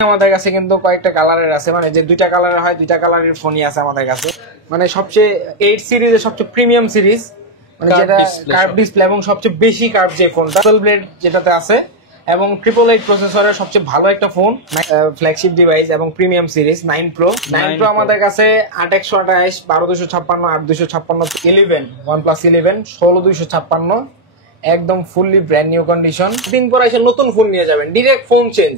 আমাদের কাছে কিন্তু কয়েকটা কালারের আছে, মানে যে দুইটা কালারের হয় দুইটা কালারের ফোনই আছে আমাদের কাছে। মানে সবচেয়ে 8 সিরিজের সবচেয়ে প্রিমিয়াম সিরিজ, মানে যেটা কার্ভ ডিসপ্লে এবং সবচেয়ে বেশি কার্ভ যে ফোনটা ট্রিপল ব্লেড যেটাতে আছে এবং 888 প্রসেসরের সবচেয়ে ভালো একটা ফোন, ফ্ল্যাগশিপ ডিভাইস এবং প্রিমিয়াম সিরিজ 9 Pro আমাদের কাছে 8128 12256 8256 11 OnePlus 11 16256 একদম ফুললি ব্র্যান্ড নিউ কন্ডিশন। দিন পর এসে নতুন ফোন নিয়ে যাবেন, ডিরেক্ট ফোন চেঞ্জ,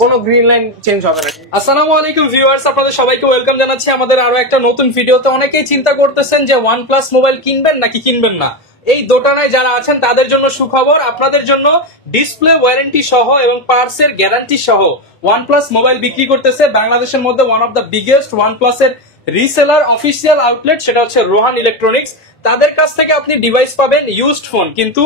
কোনো গ্রিন লাইন চেঞ্জ হবে না। আসসালামু আলাইকুম ভিউয়ার্স, আপনাদের সবাইকে ওয়েলকাম জানাচ্ছি আমাদের আরো একটা নতুন ভিডিওতে। অনেকেই চিন্তা করতেছেন যে OnePlus মোবাইল কিনবেন নাকি কিনবেন না। এই দোটানায় যারা আছেন তাদের জন্য সুখবর, আপনাদের জন্য ডিসপ্লে ওয়ারেন্টি সহ এবং পার্টসের গ্যারান্টি সহ OnePlus মোবাইল বিক্রি করতেছে বাংলাদেশের মধ্যে one of the biggest OnePlus এর রিসেলার অফিসিয়াল আউটলেট, সেটা হচ্ছে রোহান ইলেকট্রনিক্স। তাদের কাছ থেকে আপনি ডিভাইস পাবেন ইউজড ফোন, কিন্তু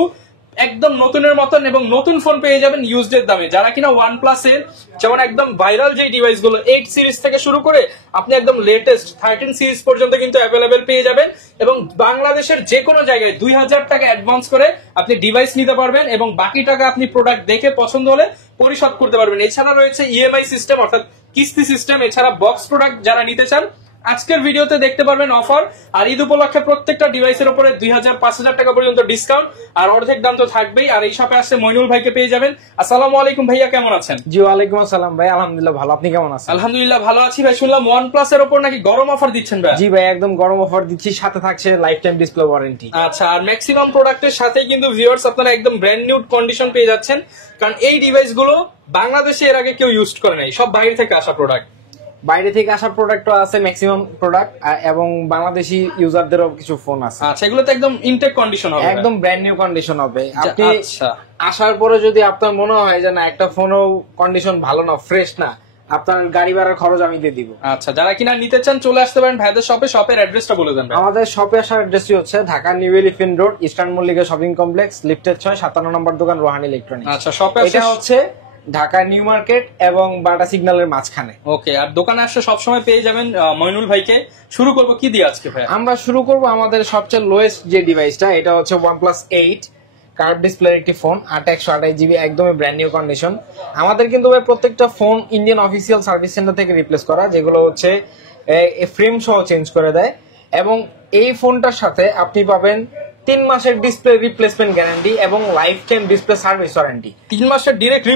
একদম নতুনের মতন, এবং নতুন ফোন পেয়ে যাবেন ইউজড এর দামে। যারা কিনা OnePlus এর যেমন একদম ভাইরাল যে ডিভাইস গুলো 8 সিরিজ থেকে শুরু করে আপনি একদম লেটেস্ট 13 সিরিজ পর্যন্ত কিন্তু অ্যাভেলেবেল পেয়ে যাবেন, এবং বাংলাদেশের যে কোনো জায়গায় 2000 টাকা অ্যাডভান্স করে আপনি ডিভাইস নিতে পারবেন এবং বাকি টাকা আপনি প্রোডাক্ট দেখে পছন্দ হলে পরিশোধ করতে পারবেন। এছাড়া রয়েছে ইএমআই সিস্টেম অর্থাৎ কিস্তি সিস্টেম। এছাড়া বক্স প্রোডাক্ট যারা নিতে চান আজকের ভিডিওতে দেখতে পারবেন অফার। আর ঈদ উপলক্ষে প্রত্যেকটা ডিভাইসের উপরে 2000-5000 টাকা পর্যন্ত ডিসকাউন্ট, আর অর্ধেক দাম তো থাকবেই। আর এই শপে আসছে মইনুল ভাইকে পেয়ে যাবেন। আসসালামু আলাইকুম ভাইয়া, কেমন আছেন? জি ওয়ালাইকুম আসসালাম ভাই, আলহামদুলিল্লাহ ভালো, আপনি কেমন আছেন? আলহামদুলিল্লাহ ভালো আছি ভাই। শুনলাম OnePlus এর উপর নাকি গরম অফার দিচ্ছেন ভাই? জি ভাই, একদম গরম অফার দিচ্ছি, সাথে থাকছে লাইফ টাইম ডিসপ্লে ওয়ারেন্টি। আচ্ছা, আর ম্যাক্সিমাম প্রোডাক্টের সাথে কিন্তু ভিউয়ার্স আপনারা একদম ব্র্যান্ড নিউ কন্ডিশন পেয়ে যাচ্ছেন, কারণ এই ডিভাইসগুলো বাংলাদেশে এর আগে কেউ ইউজ করে নাই, সব বাইরে থেকে আসা প্রোডাক্ট। বাইরে থেকে আসা প্রোডাক্টও আছে ম্যাক্সিমাম প্রোডাক্ট, এবং বাংলাদেশি ইউজারদেরও কিছু ফোন আছে। আচ্ছা, এগুলো তো একদম ইনটেক কন্ডিশন হবে, একদম ব্র্যান্ড নিউ কন্ডিশন হবে। আপনি আচ্ছা আসার পরে যদি আপনার মনে হয় যে না একটা ফোনও কন্ডিশন ভালো না, ফ্রেশ না, আপনার গাড়ি ভাড়ার খরচ আমি দিয়ে দিব। আচ্ছা, যারা কিনা নিতে চান চলে আসতে পারেন ভাইদের শপে। শপের অ্যাড্রেসটা বলে দেন। আমাদের শপে আসার অ্যাড্রেসটি হচ্ছে Dhaka new elephant road, eastern Mallika shopping complex, lifted 6, 57 নম্বর দোকান, রোহান ইলেকট্রনিক্স। আচ্ছা, শপে এটা হচ্ছে ঢাকা নিউ মার্কেট এবং বাটা সিগন্যালের মাঝখানে। ওকে, আর দোকানে আসলে সবসময় পেয়ে যাবেন মইনুল ভাইকে। শুরু করব কি দিয়ে আজকে ভাই? আমরা শুরু করব আমাদের সবচেয়ে লোয়েস্ট যে ডিভাইসটা, এটা হচ্ছে OnePlus 8 কার্ভ ডিসপ্লের একটি ফোন, 8128 জিবি, একদমই ব্র্যান্ড নিউ কন্ডিশন। আমাদের কিন্তু ভাই প্রত্যেকটা phone Indian official service centre থেকে রিপ্লেস করা, যেগুলো হচ্ছে ফ্রেম সহ চেঞ্জ করে দেয়। এবং এই ফোনটার সাথে আপনি পাবেন 3 মাসের ডিসপ্লে রিপ্লেসমেন্ট গ্যারান্টি এবং life time display service warranty. 3 মাসের ডিরেক্ট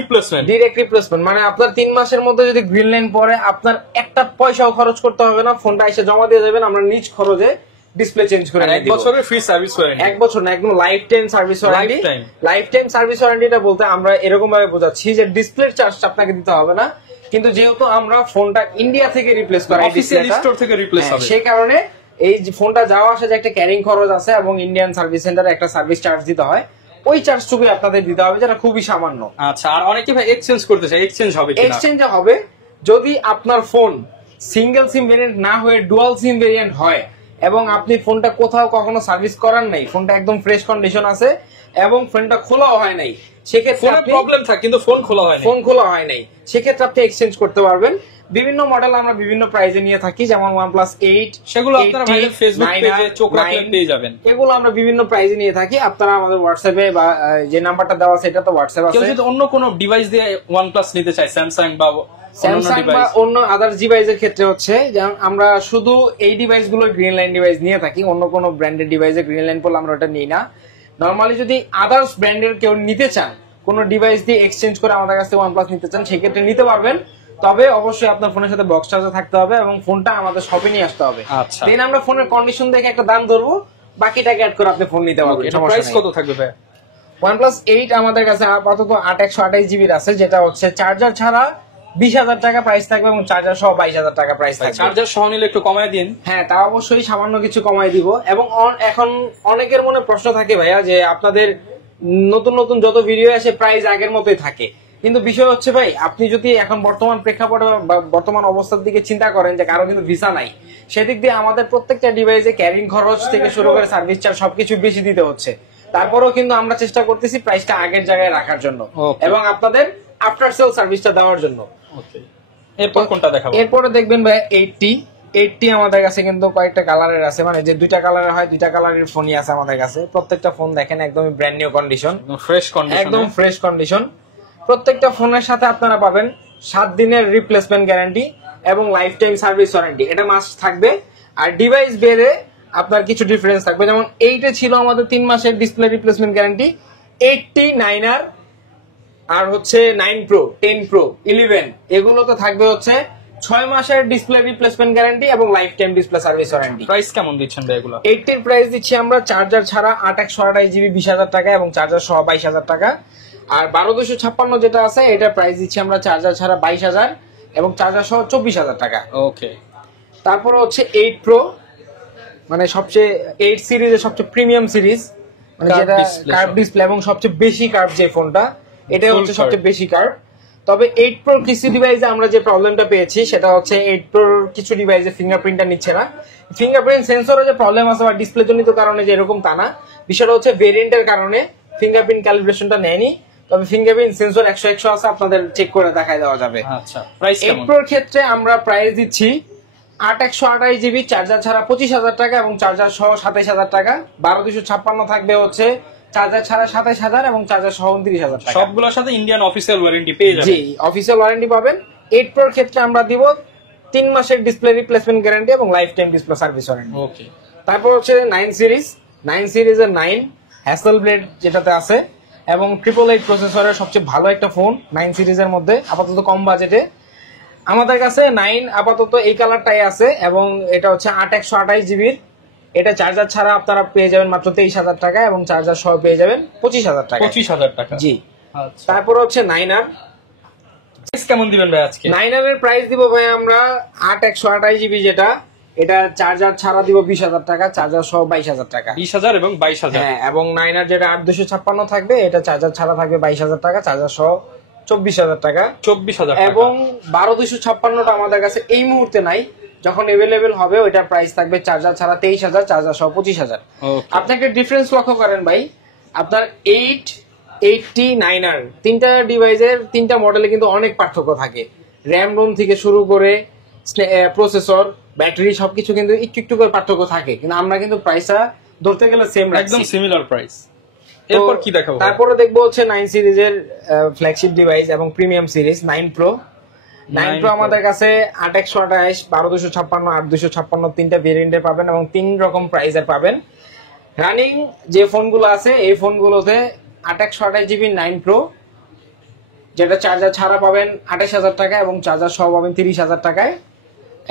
রিপ্লেসমেন্ট, মানে আপনার 3 মাসের মধ্যে যদি গ্রিন লাইন পরে আপনার একটা পয়সাও খরচ করতে হবে না, ফোনটা এসে জমা দিয়ে যাবেন, আমরা নিজ খরচে ডিসপ্লে চেঞ্জ করে দিব। 1 বছরের ফ্রি সার্ভিস ওয়ারেন্টি। 1 বছর না, একদম life time service warranty. Life time service ওয়ারেন্টিটা বলতে আমরা এরকম ভাবে বোঝাচ্ছি যে ডিসপ্লের চার্জটা আপনাকে দিতে হবে না, কিন্তু যেহেতু আমরা ফোনটা ইন্ডিয়া থেকে রিপ্লেস করা, অফিসিয়াল স্টোর থেকে রিপ্লেস হবে, সেই কারণে এই ফোনটা যাওয়া আসে যে একটা ক্যারিং খরচ আছে এবং ইন্ডিয়ান সার্ভিস সেন্টারে একটা সার্ভিস চার্জ দিতে হয়, ওই চার্জটুকু আপনাদের দিতে হবে, যেটা খুবই সামান্য। আচ্ছা, আর অনেকে ভাই এক্সচেঞ্জ করতে চায়, এক্সচেঞ্জ হবে কিনা? এক্সচেঞ্জ হবে যদি আপনার ফোন সিঙ্গেল সিম ভেরিয়েন্ট না হয়ে ডুয়াল সিম ভেরিয়েন্ট হয় এবং আপনি ফোনটা কোথাও কখনো সার্ভিস করার নাই, ফোনটা একদম ফ্রেশ কন্ডিশন আছে এবং ফোনটা খোলাও হয় নাই, সেক্ষেত্রে প্রবলেম থাকে কিন্তু ফোন খোলা হয় নাই, সেক্ষেত্রে আপনি এক্সচেঞ্জ করতে পারবেন। বিভিন্ন মডেল আমরা বিভিন্ন প্রাইসে নিয়ে থাকি, যেমন OnePlus 8, সেগুলো আপনারা ভাইদের ফেসবুক পেজে চোখ রাখলে পেয়ে যাবেন। এগুলো আমরা বিভিন্ন প্রাইসে নিয়ে থাকি। আপনারা আমাদের হোয়াটসঅ্যাপে বা যে নাম্বারটা দেওয়া আছে এটা তো হোয়াটসঅ্যাপ আছে। কেউ যদি অন্য কোনো ডিভাইস দিয়ে OnePlus নিতে চায়, স্যামসাং বা অন্য আদার্স ডিভাইসের ক্ষেত্রে হচ্ছে যেমন আমরা শুধু এই ডিভাইস গুলো গ্রিন লাইন ডিভাইস নিয়ে থাকি, অন্য কোনো ব্র্যান্ডের ডিভাইসে গ্রিন লাইন পড়লে আমরা ওটা নিই না। নর্মালি যদি আদার্স ব্র্যান্ডের কেউ নিতে চান, কোনো ডিভাইস দিয়ে এক্সচেঞ্জ করে আমাদের কাছে OnePlus নিতে চান, সেক্ষেত্রে নিতে পারবেন, তবে অবশ্যই আপনার ফোনের সাথে বক্স চার্জার থাকতে হবে এবং ফোনটা আমাদের শপে নিয়ে আসতে হবে। আচ্ছা, দেন আমরা ফোনের কন্ডিশন দেখে একটা দাম ধরবো, বাকিটাকে অ্যাড করে আপনি ফোন নিতে পারবেন। প্রাইস কত থাকবে ভাই? OnePlus 8 আমাদের কাছে আপাতত 8128 জিবির আছে, যেটা হচ্ছে চার্জার ছাড়া 20,000 টাকা প্রাইস থাকবে এবং চার্জার সহ 22,000 টাকা প্রাইস থাকবে। চার্জার সহ নিলে একটু কমায় দিন। হ্যাঁ, তা অবশ্যই সামান্য কিছু কমায় দিব। এবং এখন অনেকের মনে প্রশ্ন থাকে ভাইয়া যে আপনাদের নতুন নতুন যত ভিডিও আসে প্রাইস আগের মতোই থাকে, কিন্তু বিষয় হচ্ছে ভাই আপনি যদি এখন বর্তমান প্রেক্ষাপটে বা বর্তমান অবস্থার দিকে চিন্তা করেন যে কারো কিন্তু ভিসা নাই, সেদিক দিয়ে আমাদের প্রত্যেকটা ডিভাইসে ক্যারিং খরচ থেকে শুরু করে সার্ভিস চার্জ সবকিছু বেশি দিতে হচ্ছে। তারপরেও কিন্তু আমরা চেষ্টা করতেছি প্রাইসটা আগের জায়গায় রাখার জন্য এবং আপনাদের আফটার সেল সার্ভিসটা দেওয়ার জন্য। এরপর কোনটা দেখাবো? এরপরে দেখবেন ভাই 80 আমাদের কাছে কিন্তু কয়েকটা কালারের আছে, মানে যে দুইটা কালারের হয় দুইটা কালারের ফোনই আছে আমাদের কাছে। প্রত্যেকটা ফোন দেখেন একদমই brand new condition, fresh condition, একদম ফ্রেশ কন্ডিশন। প্রত্যেকটা ফোনের সাথে আপনারা পাবেন 7 দিনের রিপ্লেসমেন্ট গ্যারান্টি এবং লাইফ টাইম সার্ভিস ওয়ারেন্টি, এটা মাস্ট থাকবে। আর ডিভাইস বেড়ে আপনার কিছু ডিফারেন্স থাকবে, যেমন 8 ছিল আমাদের 3 মাসের display replacement guarantee, 8T 9R আর হচ্ছে 9 Pro 10 Pro 11 এগুলোতে থাকবে হচ্ছে 6 মাসের ডিসপ্লে রিপ্লেসমেন্ট গ্যারান্টি এবং life time display service warranty. Price কেমন দিচ্ছেন ভাই এগুলো? 8 এর প্রাইস দিচ্ছি আমরা চার্জার ছাড়া 8/128GB 20,000 টাকা এবং চার্জার সহ 22,000 টাকা। আর 12256 যেটা আছে এটার প্রাইস দিচ্ছি আমরা চার্জার ছাড়া 22,000 এবং চার্জার সহ 24,000 টাকা। ওকে। তারপরে হচ্ছে 8 Pro, মানে সবচেয়ে 8 সিরিজের সবচেয়ে প্রিমিয়াম সিরিজ, মানে যেটা কার্ভ ডিসপ্লে এবং সবচেয়ে বেশি কার্ভ যে ফোনটা, এটা হচ্ছে সবচেয়ে বেশি কার্ভ। তবে 8 Pro কিছু ডিভাইসে আমরা যে প্রবলেমটা পেয়েছি সেটা হচ্ছে 8 Pro কিছু ডিভাইসে ফিঙ্গারপ্রিন্টটা নিচ্ছে না। ফিঙ্গারপ্রিন্ট সেন্সরে যে প্রবলেম আছে বা ডিসপ্লে জনিত কারণে যে এরকম তা না, বিষয়টা হচ্ছে ভেরিয়েন্টের কারণে ফিঙ্গারপ্রিন্ট ক্যালিব্রেশনটা নেয়নি। তবে ফিঙ্গারপ্রিন্ট সেন্সর 100 আছে, আপনাদের চেক করে দেখায় দেওয়া যাবে। আচ্ছা, প্রাইস কেমন? 8 Pro এর ক্ষেত্রে আমরা প্রাইস দিচ্ছি 8/128GB চার্জার ছাড়া 25,000 টাকা এবং চার্জার সহ 27,000 টাকা। 12256 থাকবে হচ্ছে চার্জার ছাড়া 27,000 এবং চার্জার সহ 29,000 টাকা। সবগুলোর সাথে ইন্ডিয়ান অফিসিয়াল ওয়ারেন্টি পেয়ে যাবেন। জি, অফিসিয়াল ওয়ারেন্টি পাবেন। 8 Pro এর ক্ষেত্রে আমরা দিব 3 মাসের ডিসপ্লে রিপ্লেসমেন্ট গ্যারান্টি এবং life time display service warranty. Okay. তারপর হচ্ছে 9 সিরিজ, 9 সিরিজের 9 হ্যাসেলব্লেড যেটাতে আছে এবং 888 প্রসেসরের সবচেয়ে ভালো একটা ফোন 9 সিরিজের মধ্যে, আপাতত কম বাজেটে আমাদের কাছে 9 আপাতত এই কালারটাই আছে এবং এটা হচ্ছে 8/128GB। এটা চার্জার ছাড়া আপনারা পেয়ে যাবেন মাত্র 23,000 টাকা এবং চার্জার সহ পেয়ে যাবেন 25,000 টাকা। 25,000 টাকা, জি। আচ্ছা, তারপর হচ্ছে 9R। প্রাইস কেমন দিবেন ভাই আজকে? 9R এর প্রাইস দিব ভাই আমরা 8/128GB যেটা, এটা চার্জার ছাড়া দিব 20,000 টাকা, চার্জার সহ 22,000 টাকা। 20,000 এবং 22,000। হ্যাঁ, এবং 9R যেটা 8/256 থাকবে, এটা চার্জার ছাড়া থাকবে 22,000 টাকা, চার্জার সহ 24,000 টাকা। 24,000 টাকা। এবং 12256টা আমাদের কাছে এই মুহূর্তে নাই, যখন এভেলেবেল হবে ওইটার প্রাইস থাকবে চার্জার ছাড়া 23,000, চার্জার সহ 25,000। আপনাকে ডিফারেন্স লক্ষ্য করেন ভাই, আপনার 8T 9R তিনটা ডিভাইসের তিনটা মডেলে কিন্তু অনেক পার্থক্য থাকে, র্যাম রোম থেকে শুরু করে প্রসেসর ব্যাটারি সবকিছু কিন্তু একটু একটু করে পার্থক্য থাকে, কিন্তু আমরা কিন্তু প্রাইসটা ধরতে গেলে সেম একদম সিমিলার প্রাইস। এরপর কি দেখাবো? তারপরে দেখবো হচ্ছে 9 সিরিজের ফ্ল্যাগশিপ ডিভাইস এবং প্রিমিয়াম সিরিজ 9 Pro। 9 Pro আমাদের কাছে 8/128, 12256, 8/256 তিনটা ভেরিয়েন্টে পাবেন এবং 3 রকম প্রাইসের পাবেন। রানিং যে ফোনগুলো আছে এই ফোনগুলোতে 8/128GB 9 Pro যেটা চার্জার ছাড়া পাবেন 28,000 টাকা এবং চার্জার সহ পাবেন 30,000 টাকায়,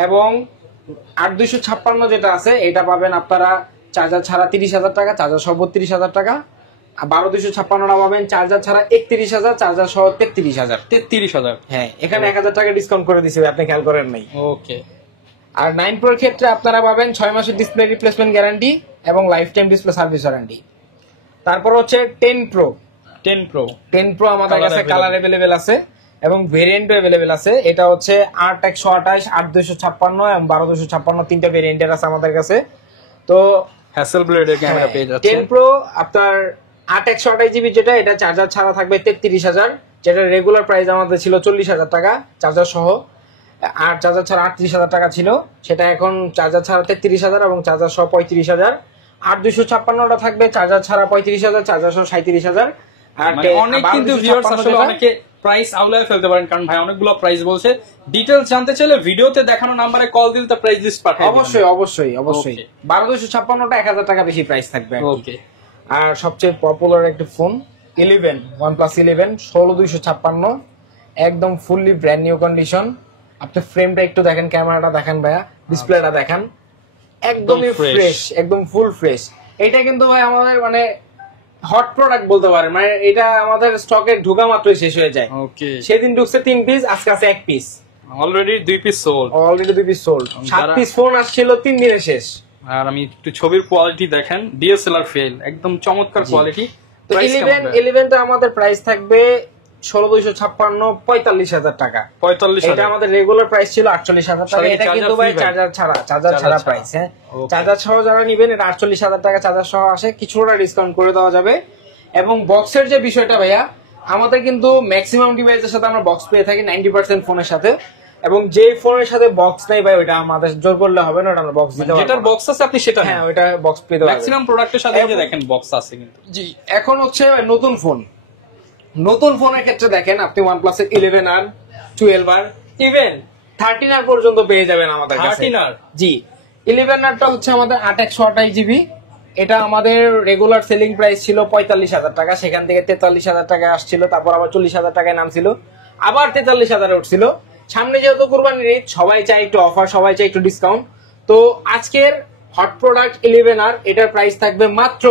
এবং 8/256 যেটা আছে এটা পাবেন আপনারা চার্জার ছাড়া 30,000 টাকা, চার্জার সহ 32,000 টাকা। আর 12256টা পাবেন চার্জার ছাড়া 31,000, চার্জার সহ 33,000। 33,000। হ্যাঁ, এখানে 1,000 টাকা ডিসকাউন্ট করে দিছি, আপনি খেয়াল করেন নাই। ওকে। আর 9 Pro এর ক্ষেত্রে আপনারা পাবেন 6 মাসের ডিসপ্লে রিপ্লেসমেন্ট গ্যারান্টি এবং life time display service warranty. তারপর হচ্ছে 10 Pro। 10 Pro আমাদের কাছে কালার अवेलेबल আছে এবং ভেরিয়েন্টও अवेलेबल আছে। এটা হচ্ছে 8/128, 8/256 এবং 12/256 তিনটা ভেরিয়েন্টের আছে আমাদের কাছে। তো হ্যাসেলব্লেড এর ক্যামেরা পেয়ে যাচ্ছেন। 10 Pro আপনার 8/128GB যেটা, এটা চার্জার ছাড়া থাকবে 33,000, যেটা রেগুলার প্রাইস আমাদের ছিল 40,000 টাকা চার্জার সহ, আর চার্জার ছাড়া 38,000 টাকা ছিল, সেটা এখন চার্জার ছাড়া 33,000 এবং চার্জার সহ 35,000। 8/256টা থাকবে চার্জার ছাড়া 35,000, চার্জার সহ 37,000। আর অনেক কিন্তু ভিউয়ার্স আসলে অনেকে প্রাইস আউলায় ফেলতে পারেন, কারণ ভাই অনেকগুলো প্রাইস বলছে। ডিটেইলস জানতে চাইলে ভিডিওতে দেখানো নম্বরে কল দিলে তা প্রাইস লিস্ট পাঠাই দিবেন। অবশ্যই অবশ্যই অবশ্যই। 12256টা 1,000 টাকা বেশি প্রাইস থাকবে। ওকে। আর সবচেয়ে পপুলার একটা ফোন 11, OnePlus 11 16,256, একদম ফুললি ব্র্যান্ড নিউ কন্ডিশন। আপনি ফ্রেমটা একটু দেখেন, ক্যামেরাটা দেখেন ভাইয়া, ডিসপ্লেটা দেখেন, একদমই ফ্রেশ, একদম ফুল ফ্রেশ। এটা কিন্তু ভাই আমাদের মানে হট প্রোডাক্ট বলতে পারেন, মানে এটা আমাদের স্টকে ঢোকা মাত্রই শেষ হয়ে যায়। ওকে। সেদিন ঢুকছে 3 পিস, আজকে আছে 1 piece, already 2 piece sold. 7 piece phone আসছিল 3 দিনে শেষ। আর আমি একটু ছবির কোয়ালিটি দেখেন, ডিএসএলআর ফেল, একদম চমৎকার কোয়ালিটি। তো 11টা আমাদের প্রাইস থাকবে 16,256, 45,000 টাকা। 45,000। এটা আমাদের রেগুলার প্রাইস ছিল 48,000 টাকা। এটা কিন্তু ভাই চার্জার ছাড়া প্রাইস। হ্যাঁ, চার্জার সহ যারা নিবেন এটা 48,000 টাকা চার্জার সহ আসে, কিছুটা ডিসকাউন্ট করে দেওয়া যাবে। এবং বক্সের যে বিষয়টা ভাইয়া, আমাদের কিন্তু ম্যাক্সিমাম ডিভাইসের সাথে আমরা বক্স পেয়ে থাকি 90% ফোনের সাথে, এবং যে ফোনের সাথে বক্স নাই ভাই ওটা আমাদের জোর করলে হবে না, ওটা আমরা বক্স দিতে পারবো। যেটার বক্স আছে আপনি সেটা, হ্যাঁ ওটা বক্স পেতে পারবেন। ম্যাক্সিমাম প্রোডাক্টের সাথে যে দেখেন বক্স আছে কিন্তু। জি। এখন হচ্ছে নতুন ফোনের ক্ষেত্রে দেখেন আপনি OnePlus 11R 12R even 13R পর্যন্ত পেয়ে যাবেন আমাদের কাছে। 13R জি 11Rটা হচ্ছে আমাদের 8/128GB। এটা আমাদের রেগুলার সেলিং প্রাইস ছিল 45,000 টাকা, সেখান থেকে 43,000 টাকায় আসছিল, তারপর আবার 40,000 টাকায় নামছিল, আবার 43,000 উঠছিল। সামনে যেহেতু কুরবানির ঈদ, সবাই চায় একটু অফার, সবাই চায় একটু ডিসকাউন্ট। তো আজকের হট প্রোডাক্ট 11R এটার প্রাইস থাকবে মাত্র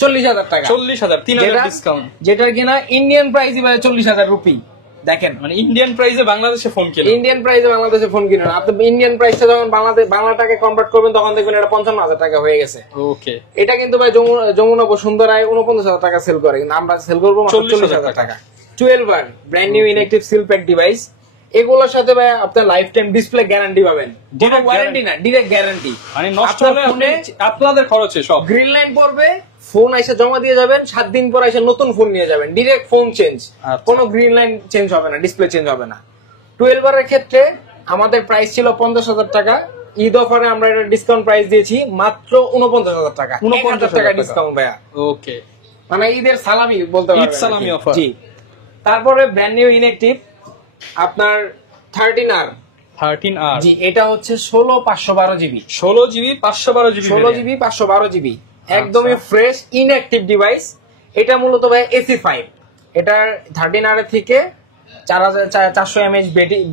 40,000 টাকা। 40,000 3,000 ডিসকাউন্ট, যেটার কিনা ইন্ডিয়ান প্রাইস এবারে 40,000 রুপি। দেখেন মানে ইন্ডিয়ান প্রাইসে বাংলাদেশে ফোন কিনে, ইন্ডিয়ান প্রাইসে বাংলাদেশে ফোন কিনুন। আপনি ইন্ডিয়ান প্রাইসটা যখন বাংলা টাকায় কনভার্ট করবেন তখন দেখবেন এটা 55,000 টাকা হয়ে গেছে। ওকে, এটা কিন্তু ভাই যমুনা বসুন্ধরায় 49,000 টাকা সেল করে, কিন্তু আমরা সেল করবো 40,000 টাকা। 12R brand new inactive seal pack device, এগুলোর সাথে ভাই আপনার লাইফ টাইম ডিসপ্লে গ্যারান্টি পাবেন। ডিরেক্ট ওয়ারেন্টি না, ডিরেক্ট গ্যারান্টি। মানে নষ্ট হলে আপনাদের খরচে সব গ্রিন লাইন পড়বে, ফোন আইসা জমা দিয়ে যাবেন, 7 দিন পর আইসা নতুন ফোন নিয়ে যাবেন, ডিরেক্ট ফোন চেঞ্জ, কোনো গ্রিন লাইন চেঞ্জ হবে না, ডিসপ্লে চেঞ্জ হবে না। 12R এর ক্ষেত্রে আমাদের প্রাইস ছিল 50,000 টাকা, ঈদ অফারে আমরা এটা ডিসকাউন্ট প্রাইস দিয়েছি মাত্র 49,000 টাকা। 49,000 টাকা ডিসকাউন্ট ভাইয়া। ওকে, মানে ঈদের সালামি বলতে পারেন, ঈদ সালামি অফার। জি। তারপরে ব্র্যান্ড নিউ ইনঅ্যাক্টিভ আপনার 13R। জি, এটা হচ্ছে 16/512GB। 16GB 512GB 16GB 512GB একদমই ফ্রেশ ইনঅ্যাক্টিভ ডিভাইস। এটা মূলত ভাই AC5। এটার 13R থেকে 4,400 mAh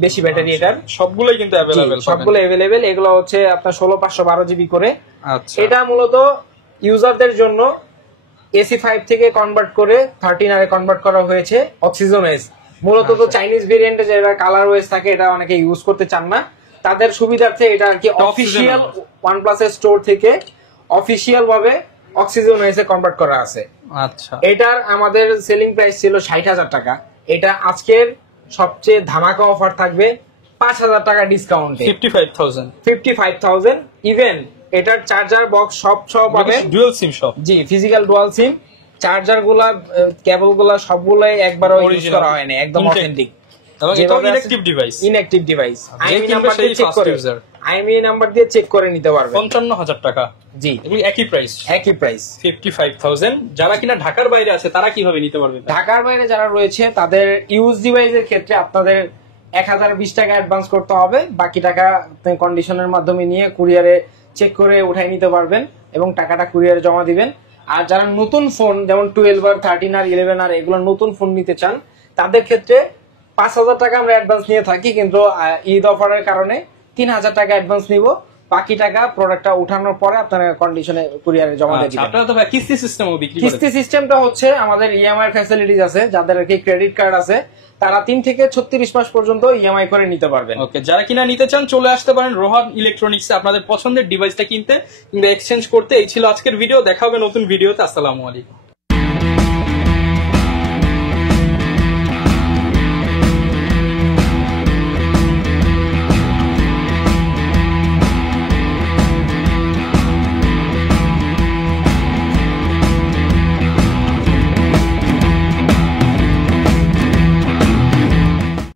বেশি ব্যাটারি। এটার সবগুলোই কিন্তু অ্যাভেলেবেল, সবগুলো অ্যাভেলেবেল। এগুলো হচ্ছে আপনার 16/512GB করে। আচ্ছা, এটা মূলত ইউজারদের জন্য AC5 থেকে কনভার্ট করে 13R এ কনভার্ট করা হয়েছে অক্সিজেন ওএস। মূলত তো চাইনিজ ভেরিয়েন্টে যেটা কালার ওএস থাকে এটা অনেকে ইউজ করতে চান না, তাদের সুবিধার্থে এটা আর কি অফিশিয়াল OnePlus এর স্টোর থেকে অফিশিয়াল ভাবে অক্সিজেন ওএস এ কনভার্ট করা আছে। আচ্ছা, এটার আমাদের সেলিং প্রাইস ছিল 60,000 টাকা। এটা আজকের সবচেয়ে ধামাকা অফার থাকবে 5,000 টাকা ডিসকাউন্টে 55,000। ইভেন এটার চার্জার বক্স সব পাবে, ডুয়াল সিম সব। জি, ফিজিক্যাল ডুয়াল সিম। চার্জার গুলা, কেবল গুলা সবগুলাই একবারও ইউজ করা হয়নি, একদম অথেন্টিক। এবং এটা inactive device, inactive device. IMEI number দিয়ে চেক করে নিতে পারবেন। 55,000 টাকা। জি, এগুলো একই প্রাইস 55,000। যারা কিনা ঢাকার বাইরে আছে তারা কিভাবে নিতে পারবে? ঢাকার বাইরে যারা রয়েছে তাদের ইউজ ডিভাইসের ক্ষেত্রে আপনাদের 1020 টাকা অ্যাডভান্স করতে হবে, বাকি টাকা কন্ডিশনের মাধ্যমে নিয়ে কুরিয়ারে চেক করে উঠাই নিতে পারবেন এবং টাকাটা কুরিয়ারে জমা দিবেন। আর যারা নতুন ফোন যেমন 12R 13R 11R এগুলো নতুন ফোন নিতে চান তাদের ক্ষেত্রে 5,000 টাকা আমরা অ্যাডভান্স নিয়ে থাকি, কিন্তু ঈদ অফারের কারণে 3,000 টাকা অ্যাডভান্স নিব, বাকি টাকা প্রোডাক্টটা উঠানোর পরে আপনারা কন্ডিশনে কুরিয়ারে জমা দিয়ে দিবেন। আপনারা তো ভাই কিস্তি সিস্টেমও বিক্রি করেন? কিস্তি সিস্টেমটা হচ্ছে আমাদের ইএমআই ফ্যাসিলিটিস আছে, যাদের কি ক্রেডিট কার্ড আছে তারা 3 থেকে 36 মাস পর্যন্ত ইএমআই করে নিতে পারবেন। ওকে, যারা কিনা নিতে চান চলে আসতে পারেন রোহান ইলেকট্রনিক্সে আপনাদের পছন্দের ডিভাইসটা কিনতে কিংবা এক্সচেঞ্জ করতে। এই ছিল আজকের ভিডিও, দেখা হবে নতুন ভিডিওতে। আসসালামু আলাইকুম।